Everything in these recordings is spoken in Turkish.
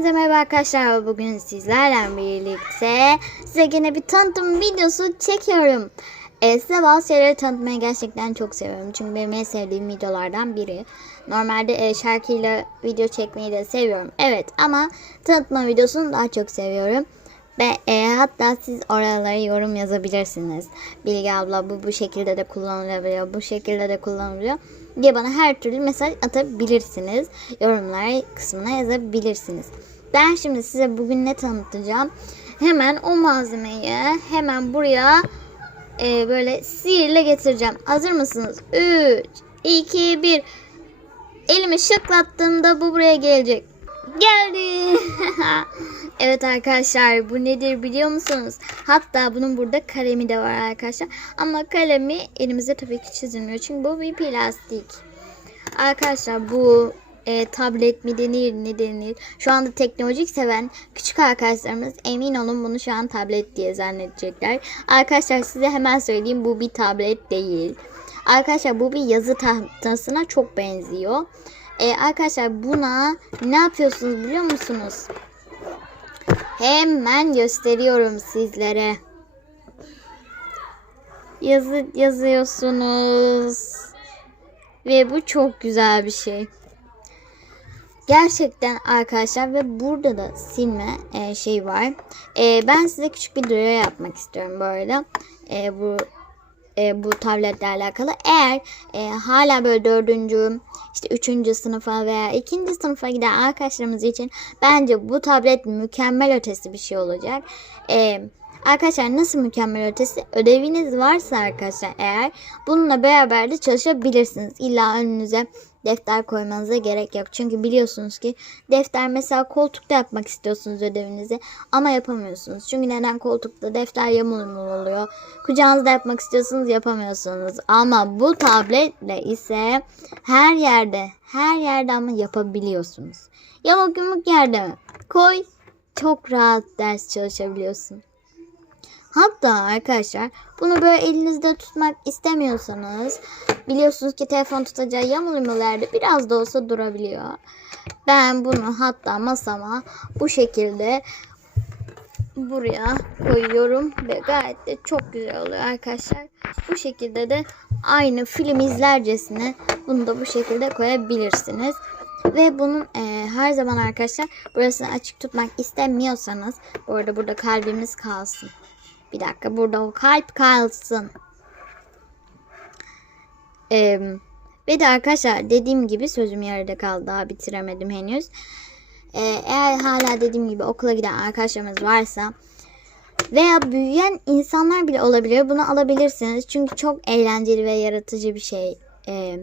Hepinize merhaba arkadaşlar. Bugün sizlerle birlikte size gene bir tanıtım videosu çekiyorum. Ee, size bazı şeyleri tanıtmayı gerçekten çok seviyorum. Çünkü benim en sevdiğim videolardan biri. Normalde e, şarkıyla video çekmeyi de seviyorum. Evet ama tanıtma videosunu daha çok seviyorum. Ve e, hatta siz oralara yorum yazabilirsiniz. Bilge abla bu bu şekilde de kullanılabiliyor, bu şekilde de kullanılıyor diye bana her türlü mesaj atabilirsiniz. Yorumlar kısmına yazabilirsiniz. Ben şimdi size bugün ne tanıtacağım? Hemen o malzemeyi hemen buraya e, böyle sihirle getireceğim. Hazır mısınız? 3, 2, 1. Elimi şıklattığımda bu buraya gelecek. Geldi. evet arkadaşlar bu nedir biliyor musunuz? Hatta bunun burada kalemi de var arkadaşlar. Ama kalemi elimizde tabii ki çizilmiyor. Çünkü bu bir plastik. Arkadaşlar bu e, tablet mi denir ne denir? Şu anda teknolojik seven küçük arkadaşlarımız emin olun bunu şu an tablet diye zannedecekler. Arkadaşlar size hemen söyleyeyim bu bir tablet değil. Arkadaşlar bu bir yazı tahtasına çok benziyor. Ee, arkadaşlar buna ne yapıyorsunuz biliyor musunuz? Hemen gösteriyorum sizlere. Yazı yazıyorsunuz. Ve bu çok güzel bir şey. Gerçekten arkadaşlar ve burada da silme e, şey var. E, ben size küçük bir duyuru yapmak istiyorum böyle. E, bu e, bu tabletle alakalı. Eğer e, hala böyle dördüncü, işte üçüncü sınıfa veya ikinci sınıfa giden arkadaşlarımız için bence bu tablet mükemmel ötesi bir şey olacak. E, arkadaşlar nasıl mükemmel ötesi? Ödeviniz varsa arkadaşlar eğer bununla beraber de çalışabilirsiniz. İlla önünüze defter koymanıza gerek yok. Çünkü biliyorsunuz ki defter mesela koltukta yapmak istiyorsunuz ödevinizi ama yapamıyorsunuz. Çünkü neden koltukta defter yamulmul oluyor. Kucağınızda yapmak istiyorsunuz yapamıyorsunuz. Ama bu tabletle ise her yerde her yerde ama yapabiliyorsunuz. Yamuk yumuk yerde mi? Koy çok rahat ders çalışabiliyorsun. Hatta arkadaşlar bunu böyle elinizde tutmak istemiyorsanız biliyorsunuz ki telefon tutacağı yamulmalarda biraz da olsa durabiliyor. Ben bunu hatta masama bu şekilde buraya koyuyorum ve gayet de çok güzel oluyor arkadaşlar. Bu şekilde de aynı film izlercesine bunu da bu şekilde koyabilirsiniz. Ve bunun e, her zaman arkadaşlar burasını açık tutmak istemiyorsanız bu arada burada kalbimiz kalsın. Bir dakika burada o kalp kalsın. Ee, ve de arkadaşlar dediğim gibi sözüm yarıda kaldı. Daha bitiremedim henüz. Ee, eğer hala dediğim gibi okula giden arkadaşlarımız varsa veya büyüyen insanlar bile olabilir. Bunu alabilirsiniz. Çünkü çok eğlenceli ve yaratıcı bir şey. Ee,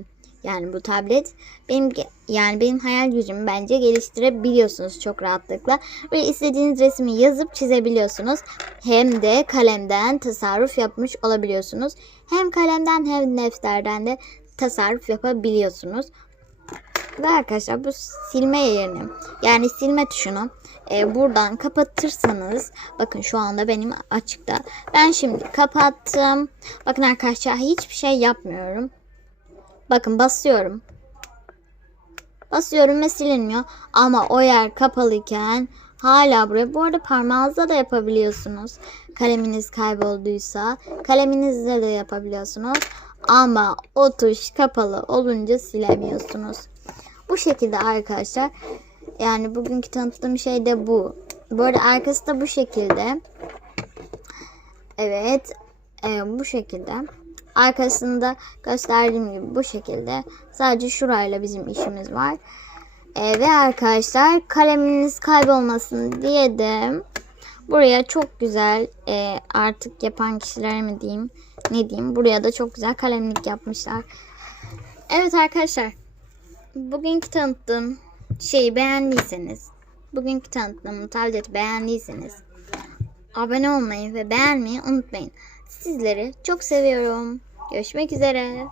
yani bu tablet benim yani benim hayal gücümü bence geliştirebiliyorsunuz çok rahatlıkla ve istediğiniz resmi yazıp çizebiliyorsunuz. Hem de kalemden tasarruf yapmış olabiliyorsunuz. Hem kalemden hem defterden de tasarruf yapabiliyorsunuz. Ve arkadaşlar bu silme yerini yani silme tuşunu e, buradan kapatırsanız bakın şu anda benim açıkta. Ben şimdi kapattım. Bakın arkadaşlar hiçbir şey yapmıyorum. Bakın basıyorum. Basıyorum ve silinmiyor. Ama o yer kapalıyken hala buraya. Bu arada parmağınızla da yapabiliyorsunuz. Kaleminiz kaybolduysa kaleminizle de yapabiliyorsunuz. Ama o tuş kapalı olunca silemiyorsunuz. Bu şekilde arkadaşlar. Yani bugünkü tanıttığım şey de bu. Bu arada arkası da bu şekilde. Evet. E, bu şekilde. Arkasında gösterdiğim gibi bu şekilde. Sadece şurayla bizim işimiz var. Ee, ve arkadaşlar kaleminiz kaybolmasın diye de buraya çok güzel e, artık yapan kişilere mi diyeyim ne diyeyim buraya da çok güzel kalemlik yapmışlar. Evet arkadaşlar bugünkü tanıttığım şeyi beğendiyseniz bugünkü tanıttığım tableti beğendiyseniz abone olmayı ve beğenmeyi unutmayın. Sizleri çok seviyorum. Görüşmek üzere.